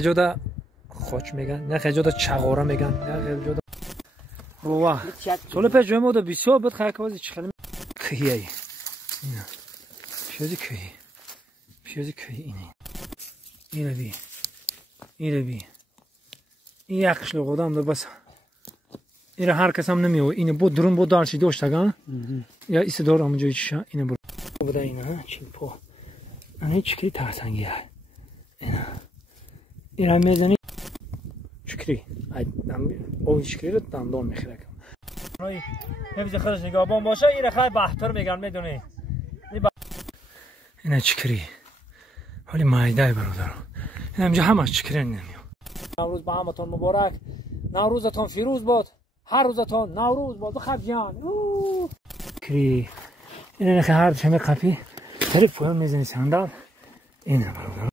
خجودا خوش میگن نه خجودا چغوره میگن نه خجودا بوا سال پیش جمعه دا بسیار بود خاکوازی چخلم کیه اینا پیازی کیه اینه بی این یکش لغودم دا بس این هر کس هم نمیو اینه بود درون بود دارشی دوشتگان یا ایسه دار همونجایی چیشا اینه برو بوده اینه چین پو اینه چکری ترسنگیه این هم میزنی چکری او چکری رو دندان میخیره کنم حفظ خودش نگاهبان باشه این خیلی بهتر میگن میدونی اینه چکری حالی مایده برادرم این همجا همه چکری نمیو نوروز به همتون مبارک نوروزتون فیروز باد هر روزتون نوروز باد بخب جان چکری این خیلی هر چمه قپی تریف پویان میزنی سندال اینه برادرم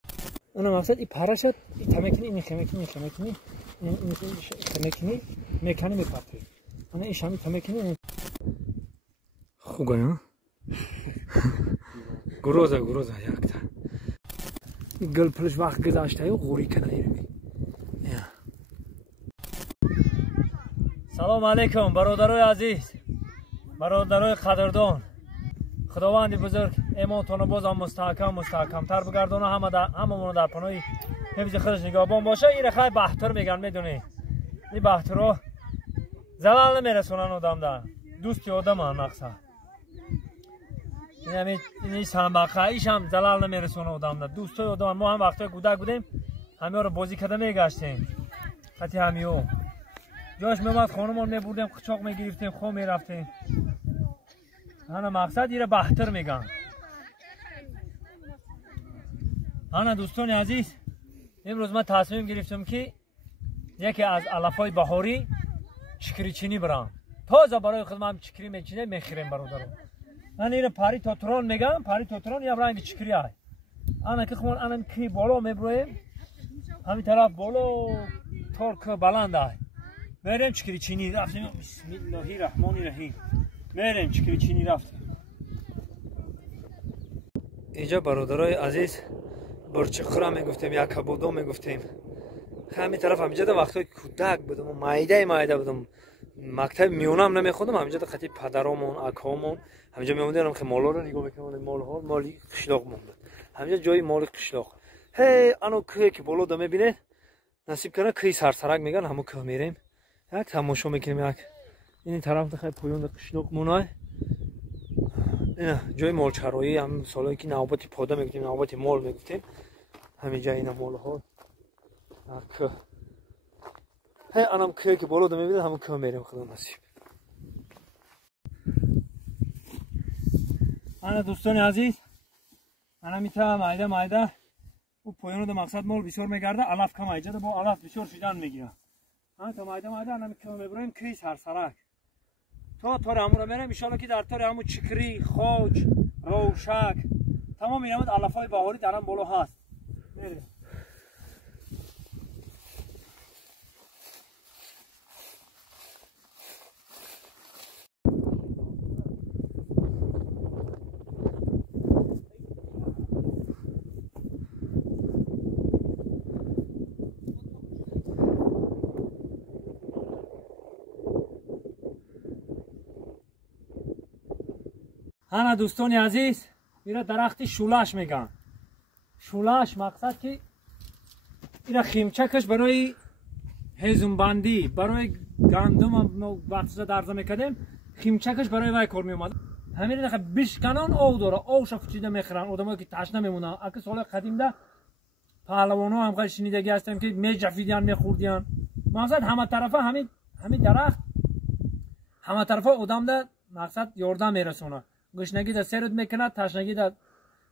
انا مقصد این پرشت این تمکنی این خمکنی میکنی میپرتی انا این شامی تمکنی خوبه ها گروزه یکتا این گل پلش وقت گذاشته و غوری کنه سلام علیکم برادرای عزیز برادرای قدردان خداوند بزرگ ایمانتون باز هم مستحکم تر بگردونه هممون در پناه حفظ خودش نگاهبان باشه این خیلی بهتر میگن میدونی این بهتر زلال نمیرسونن آدم در دوستی آدم هم مقصد این سنبقه ایش هم زلال نمیرسونه آدم در دوستی آدم ما هم وقتی گوده بودیم همه رو بازی کده میگشتیم خطی همیو جاش میمد خانمان میبردیم قچاق میگیرفتیم خواه میرفتیم انا مقصد ایره بهتر میگن انا دوستان عزیز امروز من تصمیم گرفتم که یکی از علفای بهاری چکری چینی برام تازه برای خودم چکری میچینه میخریم برادرم من ایره پاری توتران میگم پاری توتران یا رنگ چکری های انا که خون انا کی بالا میبرویم همین طرف بالا ترک بلند های بریم چکری چینی رفتیم بسم الله الرحمن الرحیم میریم چکری چینی رفتیم اینجا برادرای عزیز برچخورا میگفتیم یا کبودو میگفتیم همین طرف همینجا در وقتی کودک بودم و مایده بودم مکتب میونم نمیخوندم همینجا در خطی پدرامون اکامون همینجا میموندیم که مالا رو نگاه میکنم مالی قشلاق مونده همینجا جای مالی قشلاق هی انو که بالا دا میبینید نصیب کنه که سرسرک میگن همون که میریم یک تماشا میکنیم یک این طرف خیلی پویان قشلاق مونای اینا جای مال چرایی هم سالایی که نوبتی پادا میگفتیم نوبتی مال میگفتیم همینجا اینا مال ها که هی انم که بالا دا میبینید همون که میریم خدا نصیب انا دوستان عزیز انا میتونم مایده او پویان دا مقصد مال بسیار میگرده علف کم ایجاده با علف بسیار شدن میگیره تا مایده انا میتونم میبریم که سرسرک تا همون رو میرم انشالله که در تار همون چکری، خوج، روشک تمام این همون علفای بهاری در هم بالا هست میریم انا دوستان عزیز اینا درخت شولاش میگن شولاش مقصد که اینا خیمچکش برای هیزم بندی برای گندم وقتی درزه میکردیم خیمچکش برای وای کار میومد همین دیگه بشکنان او داره او شفچیده میخرن آدمایی که تشنه میمونن اگه سال قدیم ده پهلوانا هم خیلی شنیدگی هستیم که میجفیدن میخوردن مقصد همه طرفه همین درخت همه طرفه آدم ده مقصد یاردم میرسونه گشنگی در سرت میکنه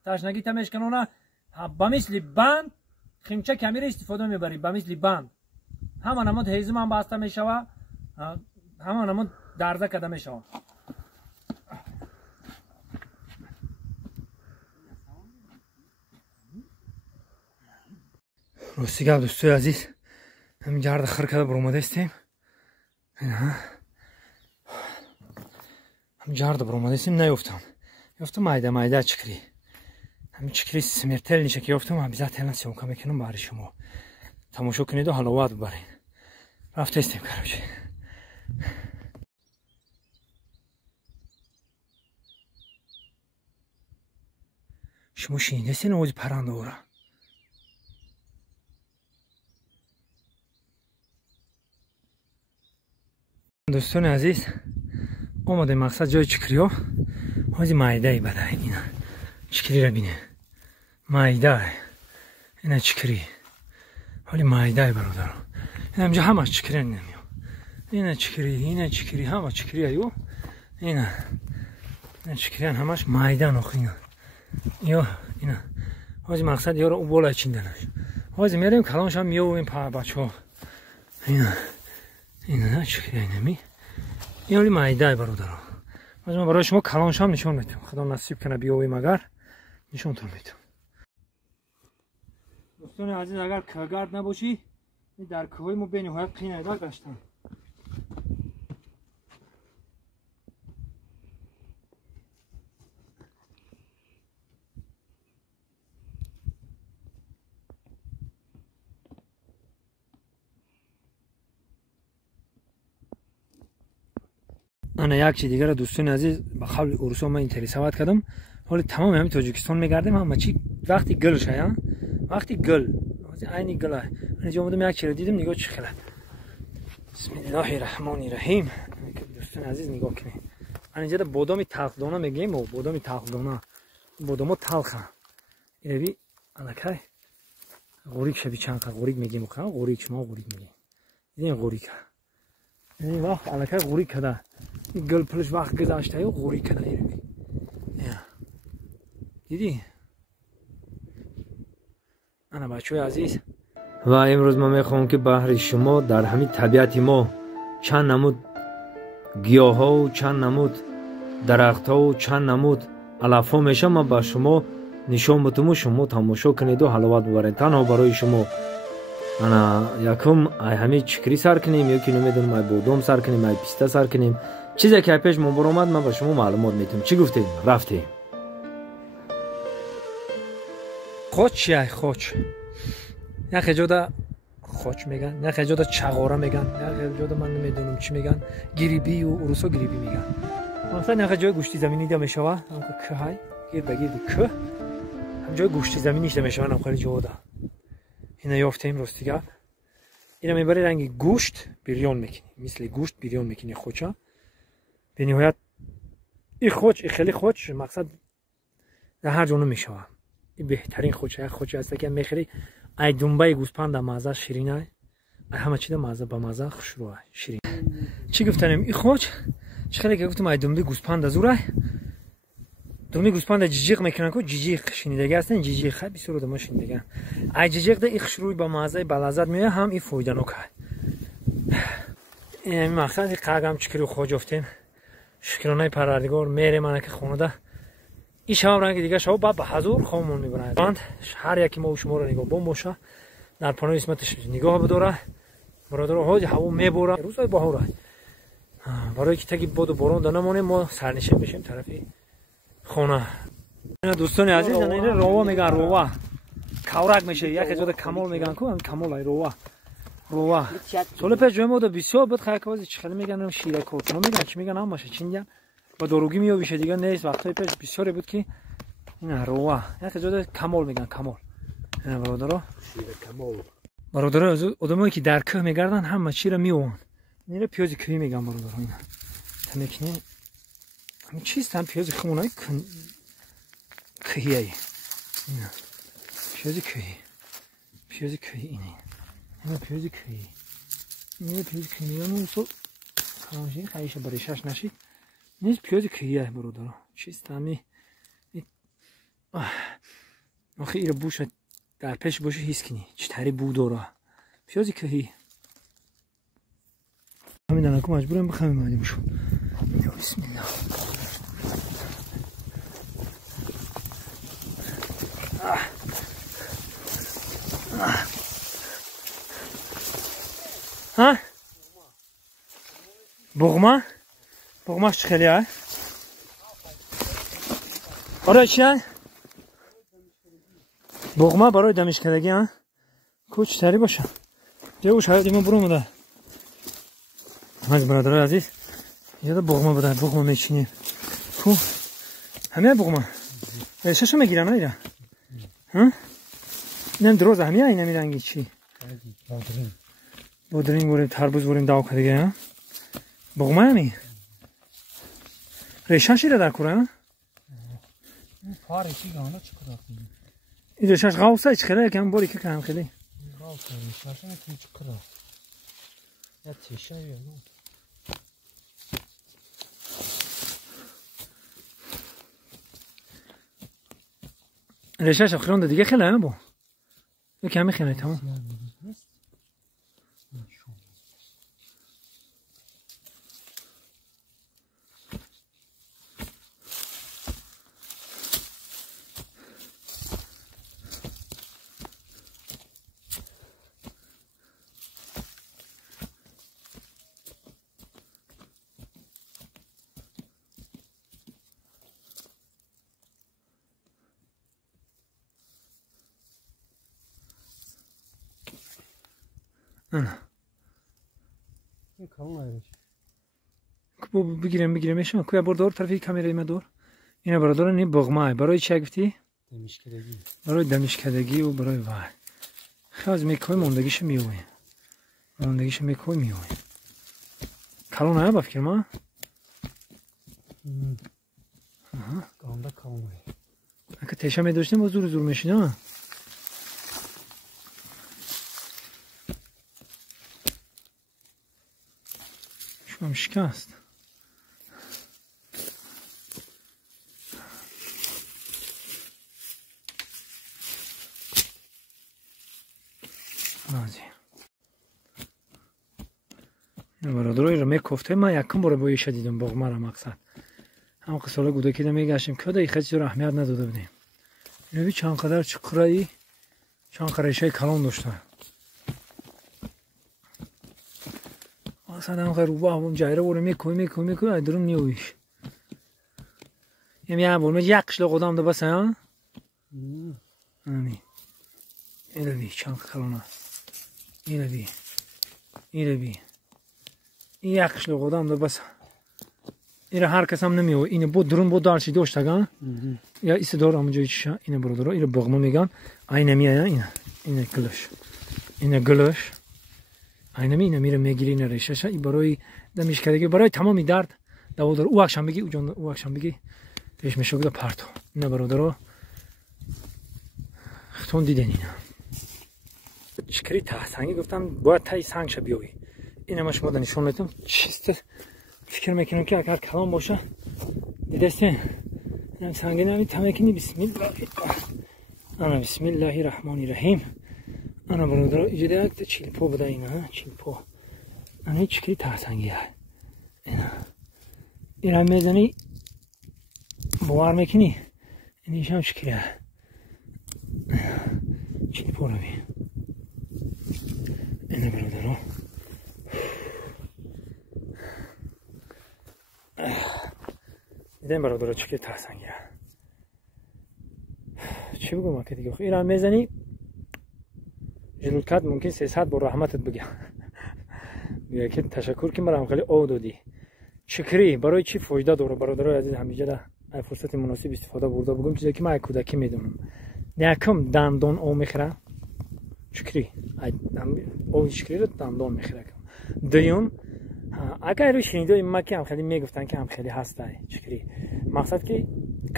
تشنگی تا میشکنونه با مثل بند خیمچه کمی را استفاده میبری با مثل بند همان همون هیزم هم بسته میشوه همان همون درزه کده میشوه راستی گفت دوستای عزیز همین جرد خر کده برومده استیم هم جرد برومده استیم نیفتم یفتم مایده چکری همین چکری سمیرتل نیشه که یفتم هم بیزا تلن سیونکا میکنم برای شما тамошо кунеду ҳаловат бибаред. рафтастем кароче. шумо шинидастед овози паррандаҳоро? дӯстони азиз, омадем мақсад ҷои чикриҳо. ҳози майдаи бадай ина чикриро бинед. майда ина чикри. ҳоли майдаи бародаро. ина ҳамҷо ҳамаш чикри намеё. ина чикри, ҳама чикри аю. ина чикри ҳамаш майда нохина. ё ина ҳози мақсад ёро убола чинданаш. ҳози мерем калоншам меёвем па бачаҳо. ина чикри нами. ин майдаи бародаро. ҳозир барои шумо калоншам нишон метавам. худо насиб кана биёвем агар нишонтон метавам. дӯстони азиз, агар кӯҳгард набошӣ, дар кӯҳҳои мо бениҳоят қинайда гаштам. ана як чи дигара дӯстони азиз, ба қавли урусо ман интересоват кардам. ҳоли тамоми ҳамин тоҷикистон мегардем, ҳама чи вақти гул шая, вақти гул, айни гула. инҷо омадам як чиро дидам, нигоҳ чӣ хела. бисмиллаҳи раҳмони раҳим. дӯстони азиз, нигоҳ кунед. ана инҷода бодоми талхдона мегӯем, бодоми талхдона. бодомо талха. инаби алакай ғурик шаби чанқа ғурик мегӯем, ғурик шумо ғурик мегӯем. дидем ғурика. ин вақт алакай ғурик када. гул пулш вақт гузаштаю ғурик када. دیدی؟ انا بچه‌های عزیز و امروز ما میخوام که بحر شما در همین طبیعت ما چند نمود گیاه ها و چند نمود درخت ها و چند نمود علف ها میشه ما با شما نشان بدم و شما تماشا کنید و حلاوت ببرید. تنها برای شما انا یکم همین چکری سر کنیم، یکی نمیدونم ای بادام سر کنیم، ای پیستا سر کنیم. چیزی که پیش ما برآمد من با شما معلومات میدم. چی گفتیم؟ رفتیم. خوچ یا خوچ. یک جودا خوچ میگن، یک جودا چغاره میگن، یک جودا من نمیدونم چی میگن. گریبی و روسا گریبی میگن. مثلا یک جای گوشتی زمینی دیده میشه وا، هم که های گیر بگیر که هم جای گوشتی زمینی دیده میشه من خیلی جودا. اینا یافتیم راستیگه. اینا میبری رنگی گوشت بریان میکنی، مثل گوشت بریان میکنی خوچا. به نهایت این خوچ خیلی خوچ مقصد در هر جا میشه. این بهترین خوچه، خوچه است که میخری ای دنبای گوسپند مزه شیرینه، ای همه چیز مزه با مزه خوشروه شیرین. چی گفتنم این خوچ؟ چخیلی که گفتم ای دنبای گوسپند زوره، دنبای گوسپند جیجیق میکنن که جیجیق شنیدگی هستن، جیجیق خیلی بسیار دم شنیدگی. ای جیجیق ده این خوشروی با مزه با لذت میاد، هم این فایده نکه. این مقصد قاگم چکرو خوچ افتیم، شکرانه پروردگار میره من که خونه ده. این شب رنگ دیگه شب با حضور خامون میبرند. هر یکی ما و شما رو نگاه بون باشه، در پانوی اسمتش نگاه بداره. برادر هاج هوا میبره، روزای بهاره. برای که تگی باد و بارون نمونه ما سرنشین بشیم طرفی خونه. اینا دوستان عزیز، اینا روا میگن، روا کاورک میشه. یک جودا کمال میگن که کمال ای روا. روا سال پیش جویم بود بسیار بود خیلی کاوزی چخلی میگن شیره کورت میگن چی میگن هم باشه چی میگن با دروگی میو بیشه دیگه نیست. وقتای پیش بسیاری بود که این روا یک جودا کمال میگن، کمال. اینا برادرها شیره کمال. برادرها آدمایی که در کوه میگردن همه چی رو میوان. اینا پیاز کوهی میگن برادرها. اینا تمکنی همین چیز هم پیاز خونای کوهی. اینا پیاز کوهی، پیاز کوهی اینه. اینا پیاز کوهی، اینا پیاز کوهی. اون تو کامشی خیلیش بریشش نشید. نیست پیاز کوهیه برادرها. چیز تامی آخه ایره بوش در پیش باشه حس کنی چطوری بو داره. پیاز کوهی همین الان که مجبورم بخوام اومدیم شون. بسم الله. ها بغما بغماش خیلی ها. آره چیه؟ بغما برای دمشکدگی ها. کوچ تری باشه. دیگه شاید ایمان برو مده همه برادر عزیز یاده بغمه بده بغمه میچینیم کو همه بغمه ششو میگیرن ایره ها اینم دروز همه اینا میرنگی چی بودرین بریم تربوز بریم داو دیگه بغمه همی ریشه‌ش ایره در کوره پاره چی گانه چیکار کنی این ریشه‌ش غوصه چیکاره کم باری که کم خیلی غوصه ریشه‌ش نمیتونی چیکار یا تیشه یا نه ریشه‌ش خیلی دیگه خیلی هم بو کمی خیلی تمام نه این کام نایش بگیرم میشم کویا بر دور طرفی کامرای ما دور اینا برادر نی بغمه برای چی گفتی دمشکدگی برای دمشکدگی و برای وای خاز میکوی موندگیش میوی کلون نه بفکر ما گانده کام اگه تیشه میداشتیم با زور میشینه شما شکست برادرای رو میکفته ما یکم بار بایش دیدم بغمه را مقصد هم سال گوده که میگشتیم که دایی خیلی رو اهمیت نداده بودیم اینو بی چند قدر چقرایی چند قریشای کلان داشته اصلا هم خیلی روبا هم جایره باره میکوی درون نیویش یه هم برمه یکش لقدام ده بسه ها آمین اینو بی چند کلانه اینو بی این یکش لقدام ده بسه اینو هر کس هم نمیوه اینو بود درون بود دارچی داشتگان یا ایسه دار همونجایی چیشه اینو برو اینو بغمه میگن اینه میایه اینه گلش اینه میره میگیری اینه ریشش این برای دمشکدگی برای تمامی درد دوا داره او اکشن بگی او اکشن بگی پیش میشه گفت پرتو اینه برادر ختون دیدن اینا شکری ته سنگی گفتم باید تای سنگ شه بیوی اینه ما شما نشون میدم چیست فکر میکنم که اگر کلام باشه دیدستین اینم سنگی نمی تمکنی بسم الله الرحمن الرحیم انا برادر ایجاده اکت چیلپو بده اینا چیلپو انا هیچ شکلی ته سنگی اینا میزنی باور میکنی اینیش هم شکلی چیلپو رو بی اینا برادر دیدن برادر چکلی ته سنگی چی بگم اکه دیگه اینا میزنی جلوت ممکن 300 بار رحمتت بگم میگه که تشکر که برام خیلی او دادی شکری برای چی فایده داره برادرای عزیز همیشه در فرصت مناسب استفاده برده بگم چیزی که من کودکی میدونم یکم دندون او میخره شکری او شکری رو دندون میخره دوم اگر رو شنیده ما که هم خیلی میگفتن که هم خیلی هسته شکری مقصد که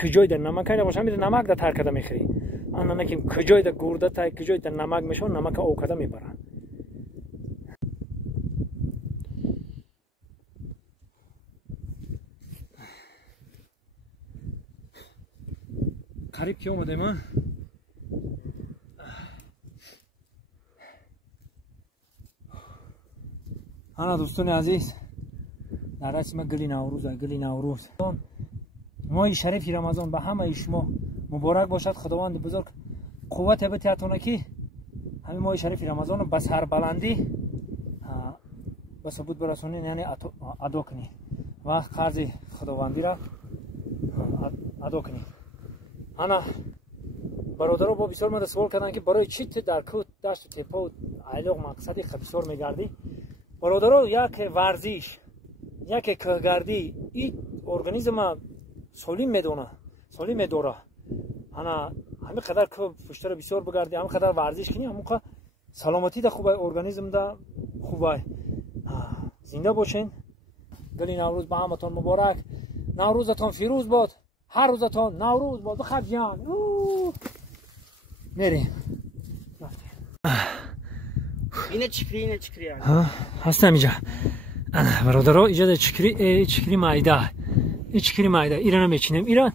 کجای در نمک کرده باشه میره نمک در ترکده میخری آن نه که کجای در گورده تا کجای در نمک میشه نمک او کده میبرن قریب که اومده ما انا دوستان عزیز در رسم گلی نوروز ماه شریف رمضان به همه شما مبارک باشد خداوند بزرگ قوت بتیاتونه که همین ماه شریف رمضان به سر بلندی به ثبوت برسونین یعنی ادا کنید و قرض خداوندی را ادا کنید انا برادرها با بسیار من سوال کردن که برای چی در کوت دشت تپا айлуқ мақсади бисёр мегардӣ бародаро. як варзиш, як кӯҳгардӣ ин организма солим медора. ана ҳами қадар кӯ пуштара бисёр бигардӣ, ҳами қадар варзиш кунӣ, ҳамон саломатида хубай, организмда хубай. зинда бошен. дили наврӯз ба ҳаматон муборак. наврӯзатон фирӯз бод. ҳар рӯзатон наврӯз бод. бихабҷан мерем. اینه چکری هستم اینجا برادرها. اینجا چکری مایده. این چکری مایده ایران میچینیم. ایران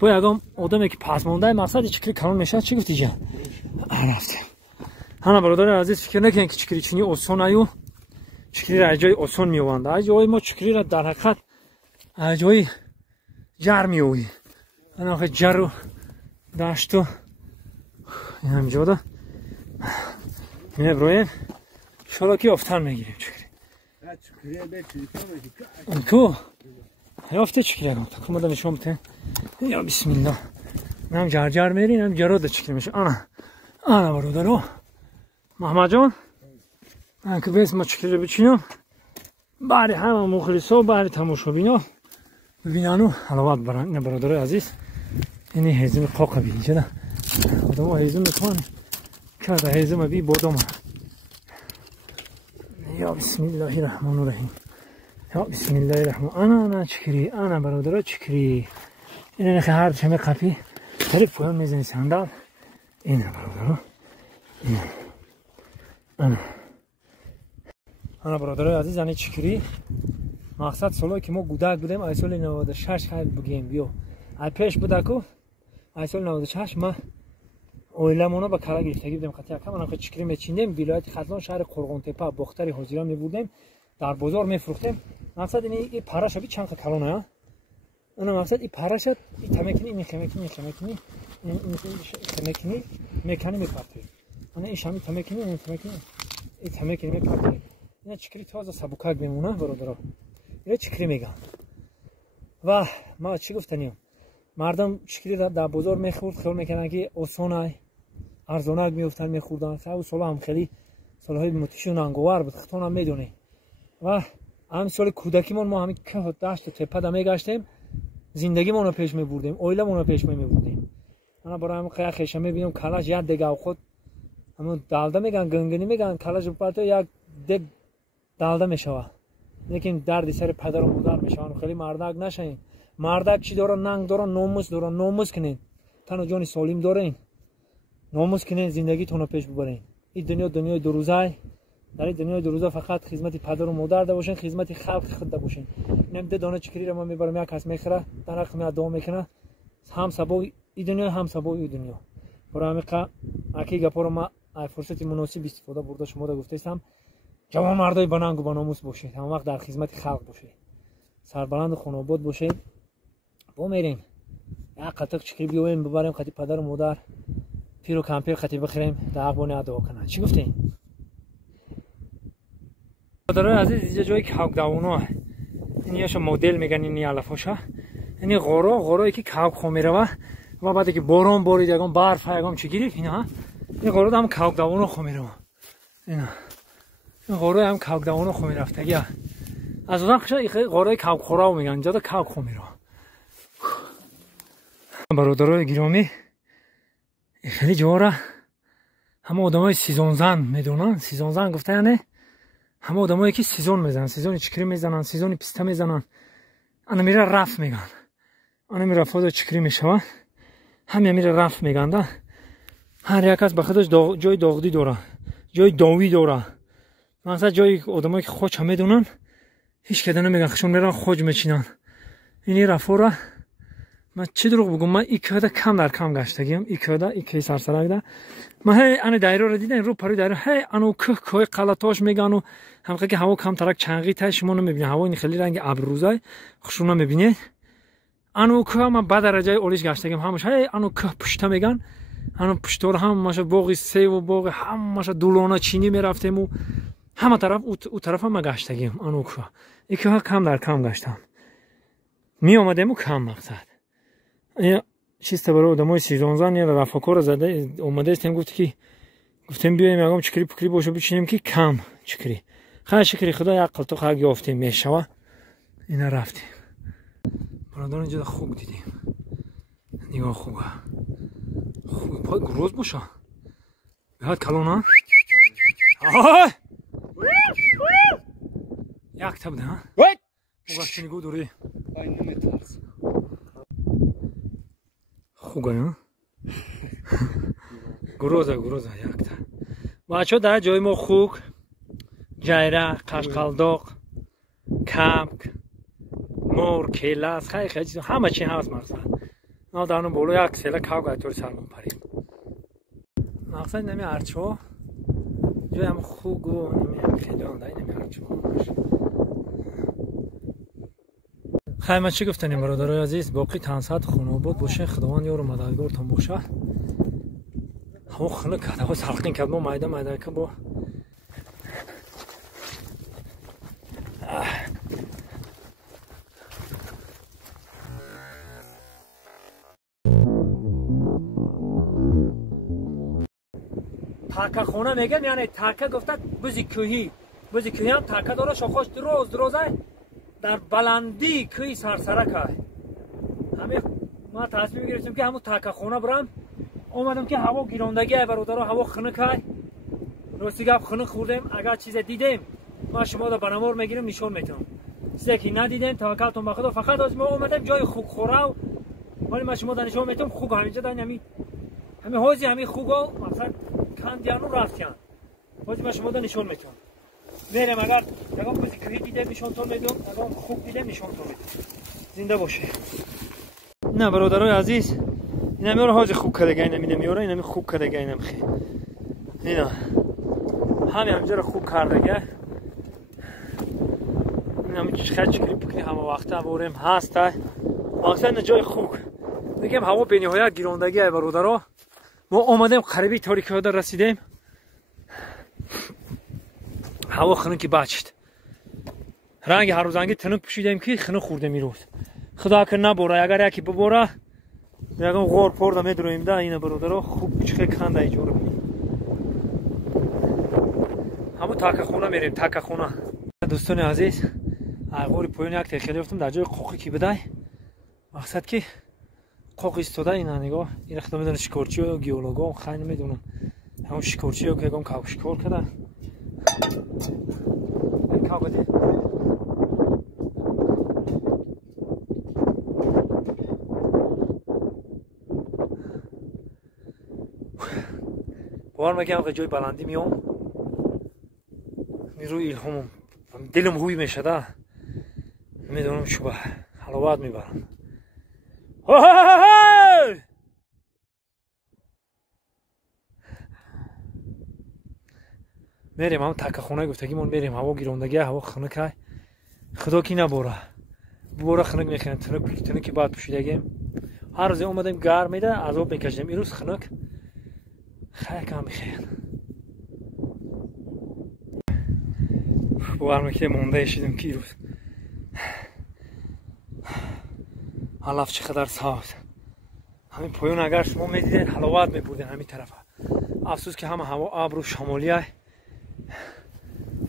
با یکم آدمی که پس مونده مقصد چکری کلان میشه. چی گفتی جان؟ رفتیم. هانا برادر عزیز فکر نکنید که چکری چینی آسان ایو. چکری را جای آسان میوند. از جای ما چکری را در حقیقت از جای جر میوی. انا خیلی جر رو داشتو. این هم جاده. میبرویم. شالا که افتان میگیریم چکری. تو یافته چکری هم. تا کمودا نشون بده. یا بسم الله. نم جر میرین. نم جراد چکری میشه. آنا برادرو. محمد جان. من که بیس ما چکری بچینم. بعد همه مخلصا و بعد تماشابینا ببینانو حلاوت برن. این برادر عزیز. اینی هیزم قاقه بینی چرا؟ آدم ها هیزم میکنه. کرده هیزم بی بادام. یا بسم الله الرحمن الرحیم. یا بسم الله الرحمن. انا چکری. انا برادر چکری. این نخه هر چمه قپی. تریف پویان میزنی سندال. این برادر. انا برادر عزیز یعنی چکری. مقصد سالایی که ما گودک بودیم ای سال 96 خیلی بگیم بیو ای پیش بوده که ای سال 96 ما اویلمونو با کلا گرفتگی بودیم. قطعا کمان هم چکری میچیندیم. ولایت خزان شهر قرغنتپه باختر حاضران میبردیم. در بازار میفروختیم. مقصد این پاراشا بی چند کلونه ها. انا مقصد این پاراشا این تمکنی میکنی میپرتی. انا این شامی تمکنی این تمکنی میپرتی. اینا چکری تازه سبوکک میمونه برادرها. اینا چکری میگن. و ما چی گفتنیم؟ مردم چکری در بازار میخورد خیال میکنن که آسانه ارزانک میافتن میخوردن. سال سالا هم خیلی سالهای متشون انگوار بود. خودتون هم میدونی. و هم سال کودکیمون ما همین که داشت تپه دا میگشتیم. زندگیمون رو پیش میبردیم. اویلمون رو پیش میبردیم. انا برای هم قیه خیشه میبینم کلاش یاد دیگه خود همون دالده میگن گنگنی میگن کلاش بپرتو یک دیگ دالده میشوه. لیکن دردی سر پدر و مادر میشون. خیلی مردک نشین. مردک چی داره؟ ننگ داره، ناموس داره. ناموس کنین. تنها جان سالم دارین. ناموس کنین زندگیتون رو پیش ببرین. این دنیا دنیای دو روزه. در این دنیای دو روزه فقط خدمت پدر و مادر ده باشین، خدمت خلق خود ده باشین. اینم ده دانه چکری رو من میبرم یک کس میخره، درخت می ادعا میکنه. هم سبب این دنیا هم سبب این دنیا. برای همین اکی گپا رو ما فرصت مناسب استفاده برده شما ده گفتم. جوان مردای بنانگ و بناموس باشید. هم وقت در خدمت خلق باشید. سربلند خانه آباد باشید. با میریم. یک قطعه چکری بیایم ببریم خاطر پدر و مادر. پیر و کمپیر خاطر بخریم. در عقبانه ادعا کنن. چی گفتین؟ برادرای عزیز اینجا جای کاکداونا. این یهش مدل میگن این علفاشا. این غورایی که کاک خو میره و بعد که باران بارید یگام برف یگام چی گیری اینا. این غورا هم کاکداونا خو میره. اینا. این غورای هم کاکداونا خو میرفته. از اون خشا این غورای کاک خورا میگن. اینجا کاک خو میره. برادرای گرامی خیلی جوره. همه آدمای سیزن زن میدونن. سیزن زن گفته یعنی همه آدمایی که سیزن میزنن، سیزن چکری میزنن، سیزن پیسته میزنن. انا میره رفت میگن. انا میره فاز چکری میشوه. همه میره رفت میگن ده. هر یک از بخودش جای داغدی داره. جای داوی داره. مثلا جای آدمایی که خوش هم میدونن هیچ کدوم نمیگن خشون میرن خوج میچینن. اینی رفورا من چی دروغ بگم؟ من ایکادا کم در کم گشتگیم. ایکادا ایکی سرسرک ده. من هی آن دایره رو دیدن رو پری دایره هی آنو که قلاتاش میگن و همقدر که هوا کم ترک چنگی تای شما نمیبینید. هوا این خیلی رنگ ابروزای خوشون نمیبینید. آنو که من بعد درجه اولیش گشتگیم همش هی آنو که پشت میگن. آنو پشتور هم ماشه باقی سیب و باقی هم ماشه دولانه چینی میرفتیم و همه طرف او طرف هم گشتگیم. آنو که ایکا کم در کم گشتم. می آمدیم و کم مقصد. چیست برای آدمای سیزن زن یا رفاکار زده اومده استیم گفت که گفتیم بیایم یکم چکری پکری باشو بچینیم که کم چکری. خیلی شکری خدا یک قلتو خاک یافتیم میشوه. اینا رفتیم. برادر اینجا خوک دیدیم. نگاه خوبه. خوب پای گروز باشه. بیاد کلون ها. آهای. یک تا بده ها. خوبه نگاه دوری. خوبه ها. گروزه یک تا. بچه در جای ما خوک، جایره، قشقلداق، کپک، مور، کلاس، خیلی چیز همه چی هست مقصد. ما در اون بالا یک سیله کاغ گایتور سرمون پریم. مقصد نمی ارچو جای هم خوک و نمی خیلیان دایی نمی ارچو. خیلی ما چی گفتنیم برادرای عزیز؟ باقی تنسات خونه بود باشه خداوند یار مددگارتان باشه. هوا خنک کرد، هوا سلخین کرد، ما مایده که با تاکه خونه میگم یعنی تاکه گفتد بزی کوهی هم تاکه داره شاخاش درازه در بلندی کوهی سرسرکه. همه ما تصمیم گرفتیم که همون تاکه خونه برم. اومدم که هوا گیراندگی برادرها هوا خنکه. راستی گپ خنک خوردیم. اگر چیز دیدیم ما شما رو برنامه میگیریم نشون میتونم. چیزی که ندیدیم توکلتون به خدا. فقط از ما اومدیم جای خوک خوره ولی ما شما نشون میتونم خوک همینجا داریم همین حوضی همین خوکو مثلا کندیانو رفتن. حوضی ما شما نشون میتونم. میرم اگر یکم بزیکری دیدیم نشونتون میدم اگر خوک دیدیم نشونتون میدم. زنده باشه. نه برادرای عزیز اینا میاره حاج خوب کردگی نمیده میاره اینا می خوب کردگی نمیخی اینا همین همینجا رو خوب کردگی اینا می خیلی چکری پکری همه وقتا بوریم هست مثلا جای خوب میگم هوا به نهایت گیراندگی برادرها. ما اومدیم قریبی تاریکی ها رسیدیم. هوا خنکی بچت رنگ هر روزنگی تنک پوشیدیم که خنک خورده میروز. خدا که نبوره اگر یکی ببوره یکم غور پرده میدرویم ده اینا برادرها خوب چخه کنده ایجور همون تاکه خونه میریم. تاکه خونه دوستان عزیز غوری پایین یک تخیلی رفتم در جای قوقی کی بدای مقصد که قوقی استاده اینا نگاه این اختا میدونه شکارچی و گیولوگا خیلی میدونم همون شکارچی ها که یکم کاو شکار کردن کاو بده بار میگم که جای بلندی میام میروی الهامم دلم روی میشه ده میدونم شو به حلاوت میبرم. میریم هم تکه خونه گفتگیمون میریم. هوا گیراندگی هوا خنک خدا کی نبوره بوره خنک میخوان تنکی بعد پوشیدگیم هر روز اومدیم گرم میده عذاب میکشیم. این روز خنک خیلی کم میخوان باور میکنه مونده شدیم که روز حلاف چقدر ساز همین پایون اگر شما میدیدین حلاوت میبودین همین طرف. افسوس که همه هوا ابر و شمالیه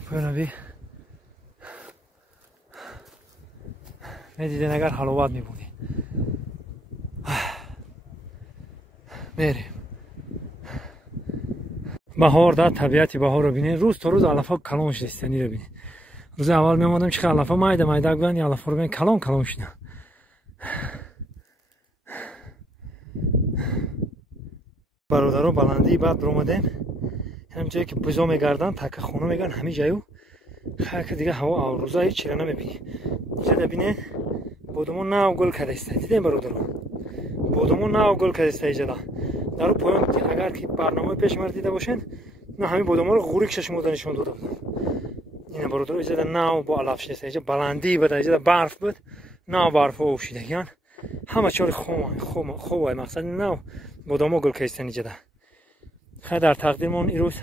پایون بی میدیدین اگر حلاوت میبودین. میریم بهار در طبیعت بهار رو بینید. روز تا روز علفا کلان شده استنی رو بینید. روز اول میموندم چه علفا مایده بودن یا علفا رو ببین کلان شده. برادرها بلندی بعد برآمدیم همین جایی که بزا میگردن تکه خونه میگن همین جایو خیلی دیگه هوا او روزا هیچ چیزی نمیبینی. اینجا ببینید بادامون نو گل کرده است. دیدین برادرها بادامون نو گل کرده است اینجا در پایان اگر که برنامه پیش مر دیده باشین نه همین بادام رو غوری کشش مودن نشون داده بودن. این برادر اینجا نو با علف شده اینجا بلندی بود اینجا برف بود نو برف اوشیدگان همه چاری خوبه مقصد نو بادام گل کردن اینجا خیلی در تقدیرمون این روز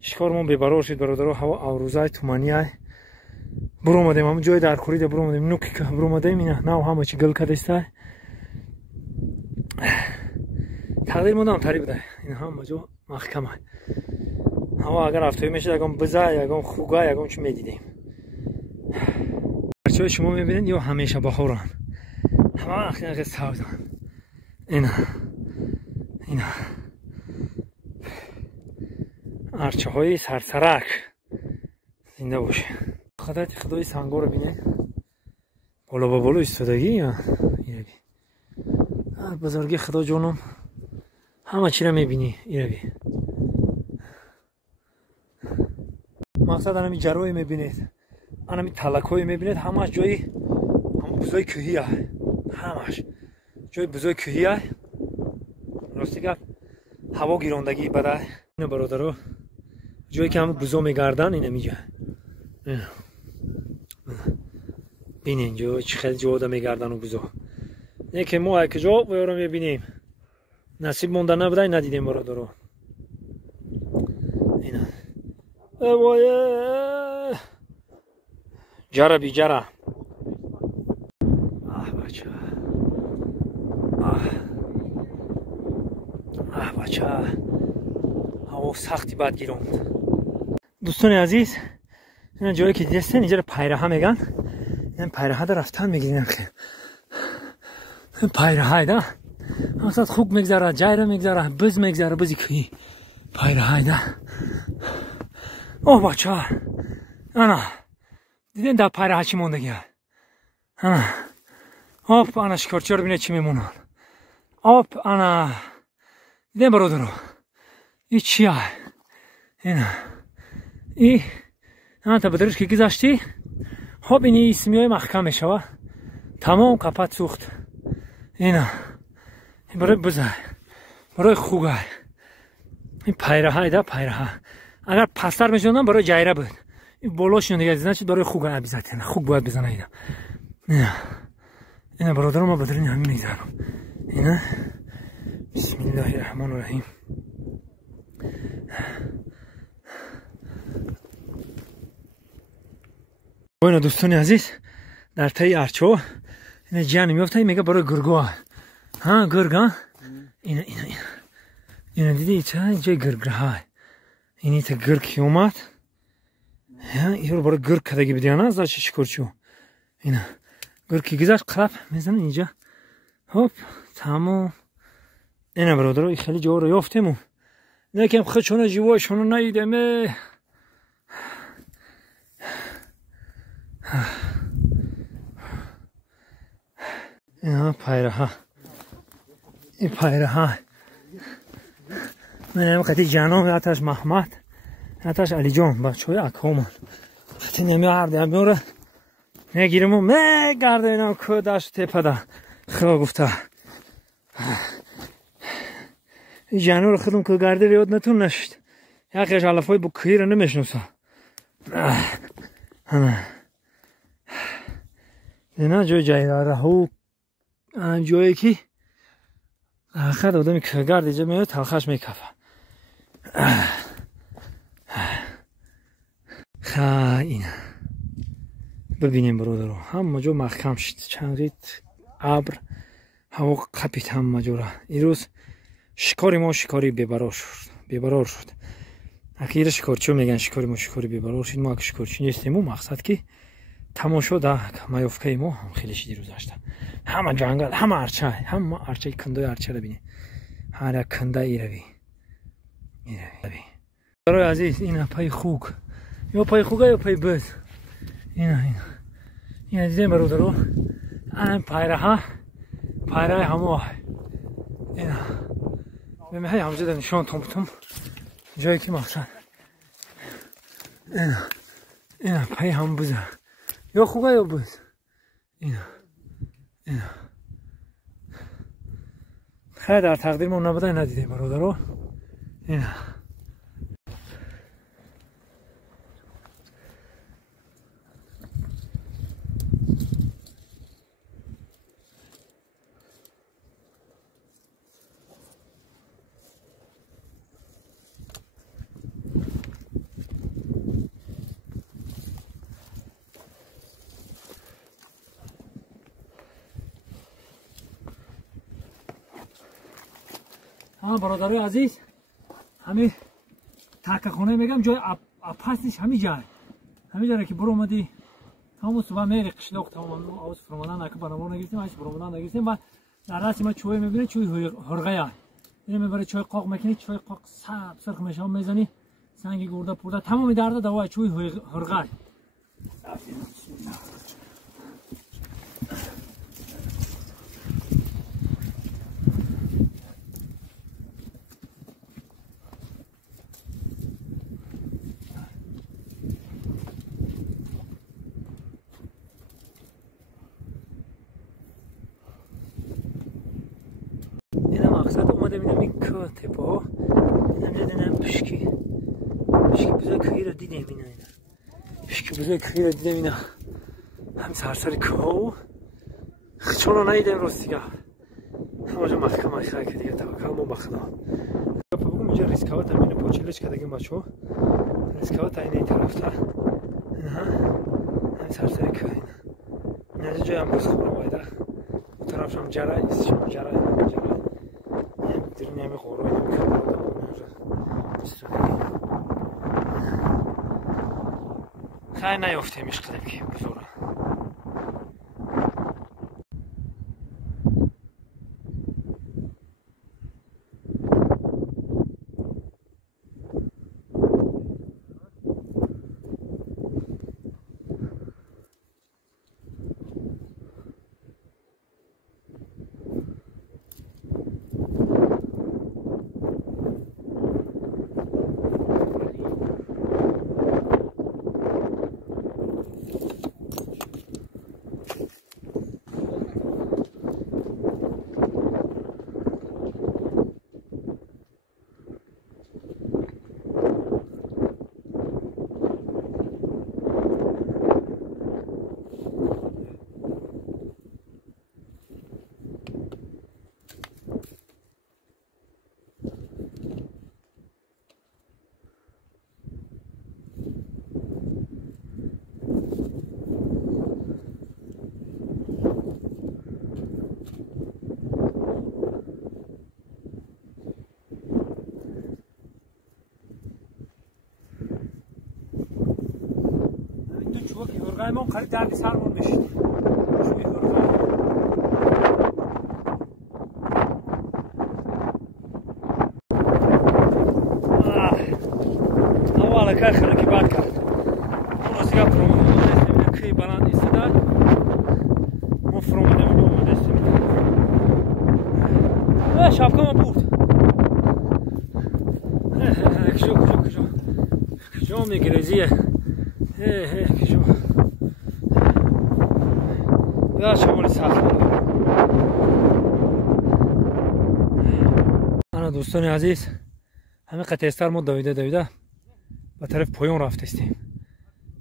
شکارمون بی‌برار شد برادرها. هوا او روزای تومانیه برآمدیم همون جای در کورید برآمدیم نوکی که برآمدیم اینا نو همه چی گل کرده است. تقدیر مون هم تری بوده این هم جو محکمه. هوا اگر افتایی میشه یکم بزه یکم خوگه یکم چی میدیدیم. بچه‌ها شما میبینید یا همیشه بخورن همه اخیرا سودان. اینا ارچه های سرسرک زنده باشه. خدای سنگا رو بینه بالا با بالا ایستادگی یا ایره بی بزرگی خدا جانم همه چی رو میبینی. ایره بی مقصد همی جروی میبینید، همی تلکوی میبینید، همش جای هم بزای کوهی های، همش جای بزای کوهی های. راستی گفت هوا گیراندگی بده. این برادرها جایی که هم بزا میگردن اینه میگه بین اینجا چه خیلی جا آدم میگردن و بزا. نه که ما یک جا و رو میبینیم نصیب مونده نبوده ندیدیم برادرها. اینا اوه جره بی جره. بچه بچه هوا سختی بد گیروند. دوستان عزیز این جایی که دیدستن اینجا پیرها میگن. این پیرها در رفتن میگیرن که این پیرها ده اصلا خوب میگذره، جایره میگذره، بز میگذره، بزی که پیرها ده. اوه بچه انا دیدین در پیرها چی موندگی انا آب انا شکارچی رو بینه چی میمونن. آب انا دیدین برادر رو این چیه این تا بدرش که گذاشتی خب این اسمی های محکم میشه تمام قپت سوخت. اینا برای بزای برای خوگه این پیره های ده پیره ها اگر پستر میشوندن برای جایره بود. این بولاشون دیگه دیدن چید برای خوگه بزنید. خوگ باید بزنه اینا. اینا برادر ما بدرین همین میگذارم. اینا بسم الله الرحمن الرحیم. اینا دوستان عزیز در تای ارچو اینا جان میفته میگه برای گرگو ها گرگا اینا دیدی چه جای گرگ های اینی تا گرگ کی اومد ها اینو برای گرگ کداگی بدیانه از چی شکرچو اینا گرگ کی گذاشت قلب میزنه اینجا هوب تمام. اینا برادر خیلی جا رو یافتیم لیکن خودشون جیواشون ندیدم. اینا پیره ها این پیره ها من هم قطعی جانم آتش محمد آتش علی جان بچه های اکامان قطعی نمیارده میاره نگیرم و میگرده اینا که داشت تیپه ده خدا گفته این جانو رو خودم که گرده ریاد نتون نشد یکیش علفای با کهی رو نمیشنوسه اینا جای داره هو جایی که آخر آدمی که گرد اینجا میاد تلخش میکفه. اینا ببینیم برادرو همه جا محکم شد چند ریت ابر هوا قپید همه جا را. این روز شکاری ما شکاری بیبرار شد. اخیر شکارچو میگن شکاری ما شکاری بیبرار شد. ما که شکارچی نیستیم و مقصد که تماشا ده مایافکه ما هم خیلی شدی روز داشته. همه جنگل همه ارچه کندای ارچه رو بینی هر کنده ای رو بی برای عزیز این پای خوگ یا پای خوگه یا پای بز اینا دیدیم برادر رو این پیره ها پیره همه اینا بمیه همزه در نشان تم جایی که مقصد اینا پای هم بزه یا خوگه یا بز اینا خیلی در تقدیر ما نبوده ندیدیم برادر رو اینا برادرای عزیز همین تاکه خونه میگم جای پس نیست، همین جایی که برو اومدی تمام صبح میری قشلاق تمام آوز فرمانان اگه برامون نگیریم هیچ فرمانان نگیریم و در راست ما چوی میبینی چوی هرگایا اینو میبره چوی قاق میکنی چوی قاق سرخ میشه میزنی سنگ گورده پورده تمام درد دوای چوی هرگای مقصد اومده بینم این که تپا دیدم پشکی بزرگ رو دیدم اینا پشکی بزرگ رو دیدم اینا هم سرسر که ها چون رو ندیدم رستیگه همه محکمه خیلی که دیگه توکل ما بخدا بگم اینجا ریسکاوت هم اینو پاچیلش کردگیم بچه ها ریسکاوت این طرف تا هم سرسر که اینا اینجا جای هم بز خورم بایده طرف هم جرای درمی همه خوراهی نمیکنم خیلی نیافتیمش کدیم که بزرگ ما قریب درد سرمون بشید اول کار خلکی باد کرد اون راستی پرومو دستم کی بلند ایستاد ما پرومو دستم شابکم بود کجا میگریزیه کجا بیا شمال سخت انا دوستان عزیز همه قطعستر ما دویده به طرف پایان رفته استیم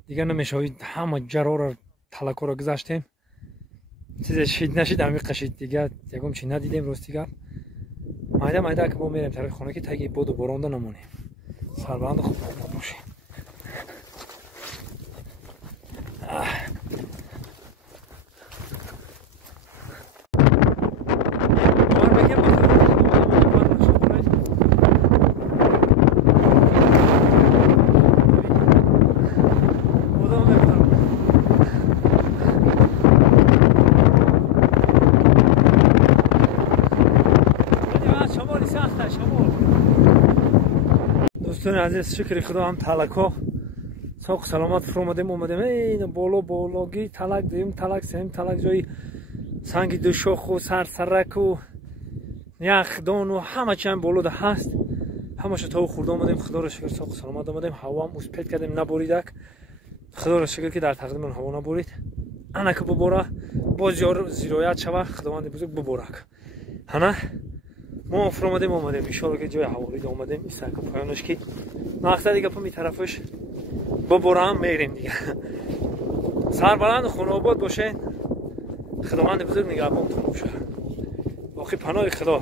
دیگه نمیشوید همه جرا را تلکو را گذاشتیم چیز شید نشید همین قشید دیگه یکم چی ندیدیم روستیگر مایده که ما میریم طرف خونه که تگی بود و برانده نمونیم سربند خوب باشیم دوستان عزیز شکر خدا هم تلکا ساق سلامت فرامدیم اومدیم این بالاگی تلک دویم تلک سیم تلک جای سنگ دو شاخ و سرک و یخدان و همه چی هم بالا ده هست همه شو تا خورده اومدیم خدا رو شکر ساق سلامت اومدیم هوا هم اسپید کردیم نبوریدک خدا رو شکر که در تقدیم من هوا نبورید انا که ببوره باز یار زیرایت شوه خداوند بزرگ ببورک همه ما فرامدیم اومدیم انشالله که جای حوالی ده اومدیم این سنگ پایانش که مقصد دیگه پا می طرفش ببوره هم میریم دیگه سربلند خونه آباد باشین خداوند بزرگ نگهبانتون باشه باقی پناه خدا